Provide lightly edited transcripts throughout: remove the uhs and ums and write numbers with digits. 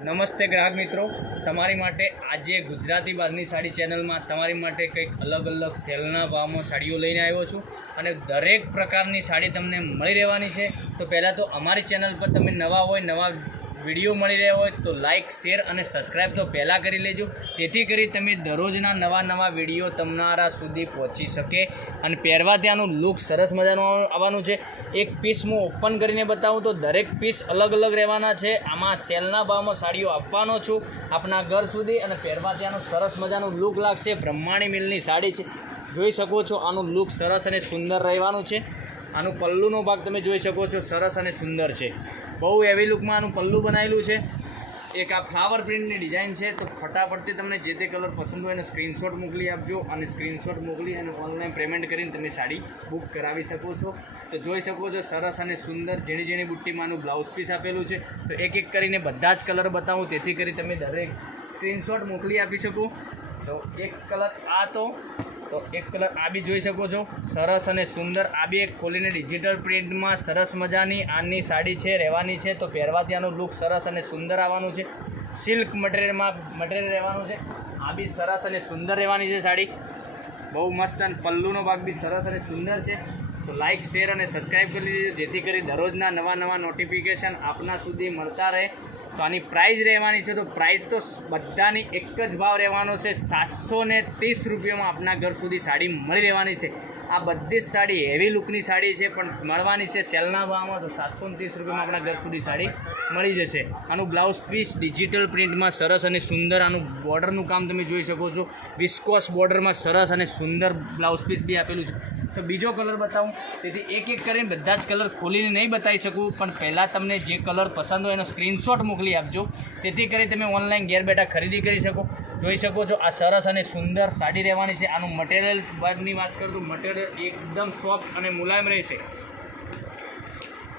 નમસ્તે ગ્રાહક મિત્રો, તમારી માટે આજે ગુજરાતી બારની સાડી ચેનલમાં તમારી માટે કંઈક અલગ સેલના ભાવમાં સાડીઓ લઈને આવ્યો છું અને દરેક પ્રકારની સાડી તમને મળી રહેવાની છે। તો પહેલાં તો અમારી ચેનલ પર તમે નવા હોય, નવા વિડીયો મળી રહ્યા હોય તો લાઇક, શેર અને સબસ્ક્રાઈબ તો પહેલાં કરી લેજો, જેથી કરી તમે દરરોજના નવા વિડીયો તમારા સુધી પહોંચી શકે અને પહેરવા ત્યાંનું લુક સરસ મજાનું આવવાનું છે। એક પીસ હું ઓપન કરીને બતાવું તો દરેક પીસ અલગ રહેવાના છે। આમાં સેલના ભાવમાં સાડીઓ આપવાનો છું આપના ઘર સુધી અને પહેરવા ત્યાંનું સરસ મજાનું લુક લાગશે। બ્રહ્માણી મિલની સાડી છે, જોઈ શકો છો। આનું લુક સરસ અને સુંદર રહેવાનું છે। આનું પલ્લુનો ભાગ તમે જોઈ શકો છો, સરસ અને સુંદર છે। બહુ હેવી લુકમાં આનું પલ્લુ બનાવેલું છે। એક આ ફ્લાવર પ્રિન્ટની ડિઝાઇન છે। તો ફટાફટથી તમને જે તે કલર પસંદ હોય એનો સ્ક્રીનશોટ મોકલી આપજો અને સ્ક્રીનશોટ મોકલી અને ઓનલાઈન પેમેન્ટ કરીને તમે સાડી બુક કરાવી શકો છો। તો જોઈ શકો છો, સરસ અને સુંદર ઝીણી બુટ્ટીમાંનું બ્લાઉઝ પીસ આપેલું છે। તો એક કરીને બધા જ કલર બતાવું, તેથી કરી તમે દરેક સ્ક્રીનશોટ મોકલી આપી શકો। તો એક કલર તો એક કલર આ બી જોઈ શકો છો, સરસ અને સુંદર। આ બી એક ખોલીને ડિજિટલ પ્રિન્ટમાં સરસ મજાની આની સાડી છે, રહેવાની છે। તો પહેરવા ત્યાંનું લુક સરસ અને સુંદર આવવાનું છે। સિલ્ક મટીરિયલ રહેવાનું છે। આ બી સરસ અને સુંદર રહેવાની છે સાડી, બહુ મસ્ત। અને પલ્લુનો ભાગ બી સરસ અને સુંદર છે। તો લાઇક, શેર અને સબસ્ક્રાઈબ કરી લીધું, જેથી કરી દરરોજના નવા નોટિફિકેશન આપના સુધી મળતા રહે। તો આની પ્રાઇસ રહેવાની છે, તો પ્રાઇસ તો બધાની એક જ ભાવ રહેવાનો છે। 730 રૂપિયામાં આપના ઘર સુધી સાડી મળી રહેવાની છે। આ બધી જ સાડી હેવી લુકની સાડી છે, પણ મળવાની છે સેલના ભાવમાં। તો 730 રૂપિયામાં આપણા ઘર સુધી સાડી મળી જશે। આનું બ્લાઉઝ પીસ ડિજિટલ પ્રિન્ટમાં સરસ અને સુંદર, આનું બોર્ડરનું કામ તમે જોઈ શકો છો, વિસ્કોસ બોર્ડરમાં સરસ અને સુંદર બ્લાઉઝ પીસ બી આપેલું છે। તો બીજો કલર બતાવું, તેથી એક કરીને બધા જ કલર ખોલીને નહીં બતાવી શકું, પણ પહેલાં તમને જે કલર પસંદ હોય એનો સ્ક્રીનશોટ મોકલી આપજો, તેથી કરી તમે ઓનલાઈન ઘેર બેઠા ખરીદી કરી શકો। જોઈ શકો છો, આ સરસ અને સુંદર સાડી રહેવાની છે। આનું મટીરિયલ ભાગની વાત કરું તો મટીરિયલ એકદમ સોફ્ટ અને મુલાયમ રહેશે।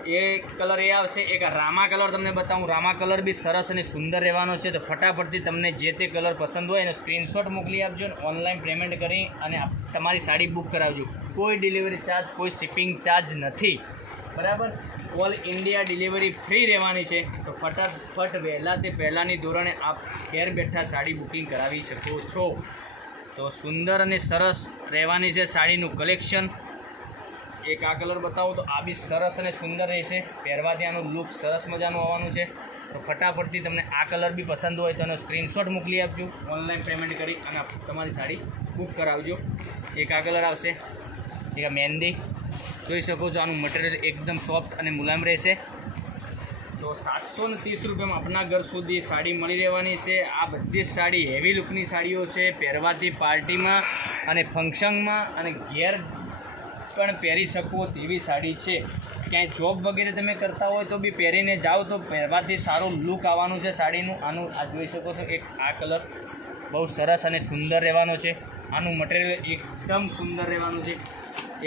એ કલર એ આવશે। એક રામા કલર તમને બતાવું, રામા કલર બી સરસ અને સુંદર રહેવાનો છે। તો ફટાફટથી તમને જે તે કલર પસંદ હોય એનો સ્ક્રીનશોટ મોકલી આપજો અને ઓનલાઈન પેમેન્ટ કરી અને તમારી સાડી બુક કરાવજો। કોઈ ડિલિવરી ચાર્જ, કોઈ શિપિંગ ચાર્જ નથી, બરાબર। ઓલ ઇન્ડિયા ડિલિવરી ફ્રી રહેવાની છે। તો ફટાફટ પહેલાંની ધોરણે આપ ઘેર બેઠા સાડી બુકિંગ કરાવી શકો છો। તો સુંદર અને સરસ રહેવાની છે સાડીનું કલેક્શન। એક આ કલર બતાવું તો આ બી સરસ અને સુંદર રહેશે, પહેરવા ત્યાંનું લુક સરસ મજાનું આવવાનું છે। તો ફટાફટથી તમને આ કલર બી પસંદ હોય તો એનો સ્ક્રીનશોટ મોકલી આપજો, ઓનલાઈન પેમેન્ટ કરી અને તમારી સાડી બુક કરાવજો। એક આ કલર આવશે, એક આ મહેંદી જોઈ શકો છો। આનું મટીરિયલ એકદમ સોફ્ટ અને મુલાયમ રહેશે। તો 730 રૂપિયામાં આપણા ઘર સુધી સાડી મળી રહેવાની છે। આ બધી જ સાડી હેવી લુકની સાડીઓ છે, પહેરવાથી પાર્ટીમાં અને ફંક્શનમાં અને ઘેર પણ પહેરી શકો તેવી સાડી છે। ક્યાંય જોબ વગેરે તમે કરતા હોય તો બી પહેરીને જાઓ તો પહેરવાથી સારું લુક આવવાનું છે સાડીનું। આનું આ જોઈ શકો છો, એક આ કલર બહુ સરસ અને સુંદર રહેવાનો છે। આનું મટીરિયલ એકદમ સુંદર રહેવાનું છે।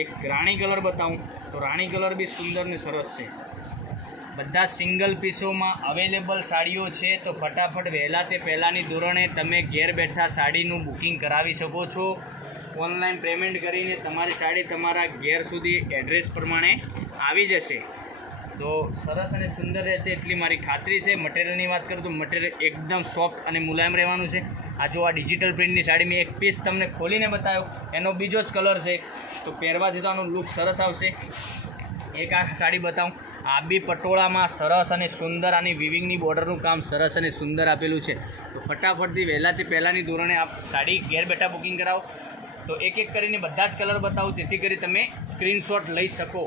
એક રાણી કલર બતાવું તો રાણી કલર બી સુંદર ને સરસ છે। બધા સિંગલ પીસોમાં અવેલેબલ સાડીઓ છે। તો ફટાફટ પહેલાંની ધોરણે તમે ઘેર બેઠા સાડીનું બુકિંગ કરાવી શકો છો। ઓનલાઈન પેમેન્ટ કરીને તમારી સાડી તમારા ઘેર સુધી એડ્રેસ પ્રમાણે આવી જશે। તો સરસ અને સુંદર રહેશે એટલી મારી ખાતરી છે। મટીરિયલની વાત કરું તો મટીરિયલ એકદમ સોફ્ટ અને મુલાયમ રહેવાનું છે। આ જો આ ડિજિટલ પ્રિન્ટની સાડી મેં એક પીસ તમને ખોલીને બતાવ્યો, એનો બીજો જ કલર છે। તો પહેરવાથી તો આનું લુક સરસ આવશે। એક આ સાડી બતાવું, આ બી પટોળામાં સરસ અને સુંદર, આની વિવિંગની બોર્ડરનું કામ સરસ અને સુંદર આપેલું છે। તો ફટાફટથી પહેલાંની ધોરણે આપ સાડી ઘેર બેઠા બુકિંગ કરાવો। તો એક કરીને બધા જ કલર બતાવું, તેથી કરી તમે સ્ક્રીનશોટ લઈ શકો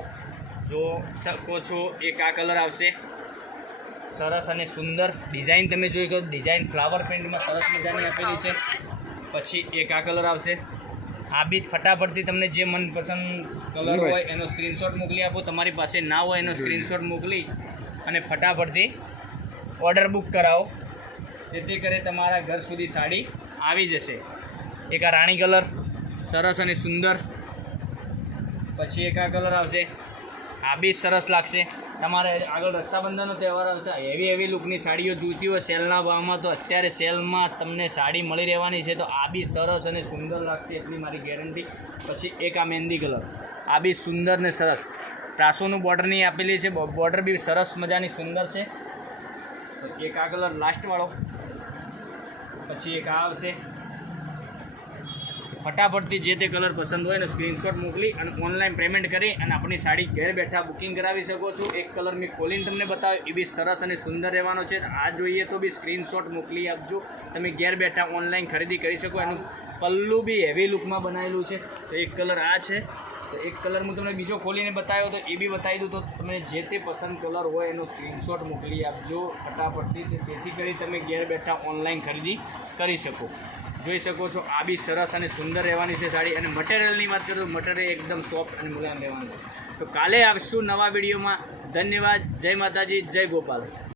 છો। એક આ કલર આવશે, સરસ અને સુંદર ડિઝાઇન તમે જોઈ શકો, ડિઝાઇન ફ્લાવર પ્રિન્ટમાં સરસ મજાની આપેલી છે। પછી એક આ કલર આવશે, આ બી ફટાફટથી તમને જે મનપસંદ કલર હોય એનો સ્ક્રીનશોટ મોકલી આપો, તમારી પાસે ના હોય એનો સ્ક્રીનશોટ મોકલી અને ફટાફટથી ઓર્ડર બુક કરાવો, જેથી કરી તમારા ઘર સુધી સાડી આવી જશે। એક આ રાણી કલર સરસ અને સુંદર। પછી એક આ કલર આવશે, આ બી સરસ લાગશે। તમારે આગળ રક્ષાબંધનનો તહેવાર આવશે, હેવી લુકની સાડીઓ જોઈતી હોય સેલના ભાવમાં, તો અત્યારે સેલમાં તમને સાડી મળી રહેવાની છે। તો આ બી સરસ અને સુંદર લાગશે એટલી મારી ગેરંટી। પછી એક આ મહેંદી કલર, આ બી સુંદર ને સરસ, ત્રાસોનું બોર્ડરની આપેલી છે, બોર્ડર બી સરસ મજાની સુંદર છે। તો એક આ કલર લાસ્ટવાળો, પછી એક આ આવશે. ફટાફટથી જે તે કલર પસંદ હોય ને સ્ક્રીનશોટ મોકલી અને ઓનલાઈન પેમેન્ટ કરી અને આપણી સાડી ઘેર બેઠા બુકિંગ કરાવી શકો છો. એક કલર મેં ખોલીને તમને બતાવ્યો, એ બી સરસ અને સુંદર રહેવાનો છે. આ જોઈએ તો બી સ્ક્રીનશોટ મોકલી આપજો, તમે ઘેર બેઠા ઓનલાઈન ખરીદી કરી શકો. એનું પલ્લું બી હેવી લુકમાં બનાવેલું છે. તો એક કલર આ છે. તો એક કલર હું તમને બીજો ખોલીને બતાવ્યો તો એ બી બતાવી દઉં. તો તમે જે તે પસંદ કલર હોય એનો સ્ક્રીનશોટ મોકલી આપજો ફટાફટથી, તેથી કરી તમે ઘેર બેઠા ઓનલાઈન ખરીદી કરી શકો. જોઈ શકો છો આ બી સરસ અને સુંદર રહેવાની છે સાડી. અને મટીરિયલની વાત કરું તો મટીરિયલ એકદમ સોફ્ટ અને મુલાયમ રહેવાનું છે. તો કાલે આવશું નવા વિડીયોમાં. ધન્યવાદ. જય માતાજી, જય ગોપાલ.